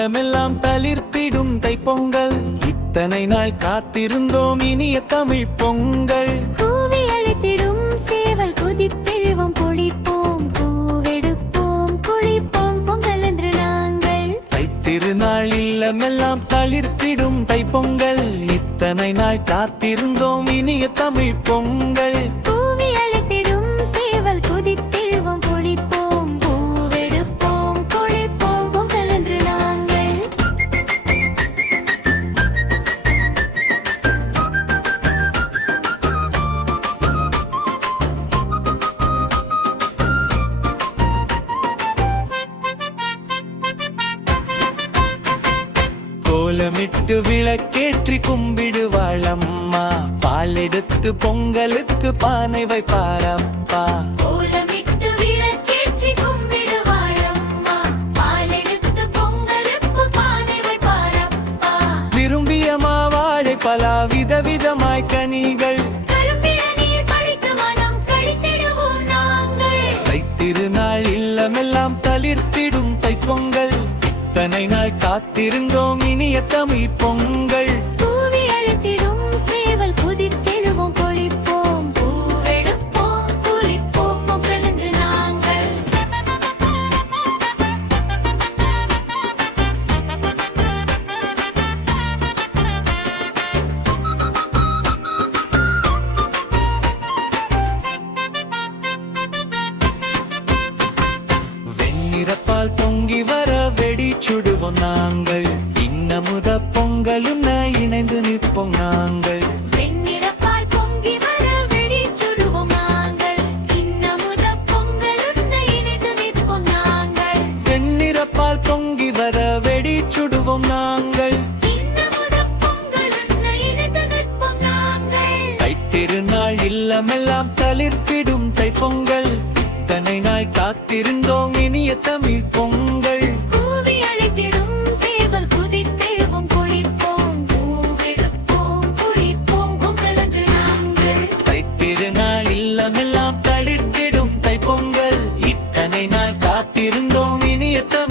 இல்லமெல்லாம் தளிர்த்திடும் தைப்பொங்கல். இத்தனை நாள் காத்திருந்தோம் இனிய தமிழ் பொங்கல். கூவி அழைத்திடும் சேவல் குதித்தெழுவோம் பொழிப்போம் பூவெடுப்போம் குளிப்போம் பொங்கல் என்று நாங்கள். தைத்திருநாள் இல்லமெல்லாம் தளிர்த்திடும் தைப்பொங்கல். இத்தனை நாள் காத்திருந்தோம் இனிய தமிழ் பொங்கல். கூவி அழைத்திடும் சேவல் குதித்தெழுவோம் பொழிப்போம் பூவெடுப்போம் குளிப்போம் பொங்கல் என்று நாங்கள். கோலமிட்டு விளக்கேற்றி கும்பிடுவாள் அம்மா. பால் எடுத்து பொங்கலுக்கு பானை வைப்பாரப்பா. கோலமிட்டு விளக்கேற்றி கும்பிடுவாள் அம்மா. பால் எடுத்து பொங்கலுக்கு பானை வைப்பாரப்பா. விரும்பிய மாவாழை பலா விதவிதமாய் கனிகள். கரும்பிய நீர் பழித்து மனம் கழித்திடுவோம் நாங்கள். தைத்திருநாள் இல்லமெல்லாம் தளிர்த்திடும் தைப்பொங்கல். இத்தனை நாள் காத்திருந்தோம் இனிய தமிழ் பொங்கல். கூவி அழைத்திடும் சேவல் குதித்தெழுவோம் பொழிப்போம் பூவெடுப்போம் குளிப்போம் பொங்கல் என்று நாங்கள். வெண்ணிறப்பால் பொங்கி வர வெடி சுடுவோம் நாங்கள். இன்னமுத பொங்கலும் இணைந்து நிற்போம் நாங்கள். வெண்ணிறப்பால் பொங்கி வர வெடி சுடுவோம் நாங்கள். இன்னமுத பொங்கலுன்னை இணைந்து நிற்போம் நாங்கள். வெண்ணிறப்பால் பொங்கி வர வெடி சுடுவோம் நாங்கள். இன்னமுத பொங்கலுன்னை இணைந்து நிற்போம் நாங்கள். தைத்திருநாள் இல்லமெல்லாம் தளிர்த்திடும் தைப்பொங்கல். இத்தனை நாள் காத்திருந்தோம் இனிய தமிழ் பொங்கல். கூவி அழைத்திடும் சேவல் குதித்தெழுவோம் குளிப்போம் பூவெடுப்போம் குளிப்போம் பொங்கல் என்று நாங்கள். தைத்திருநாள் இல்லமெல்லாம் தளிர்த்திடும் தைப்பொங்கல். இத்தனை நாள் காத்திருந்தோம் இனிய தமிழ்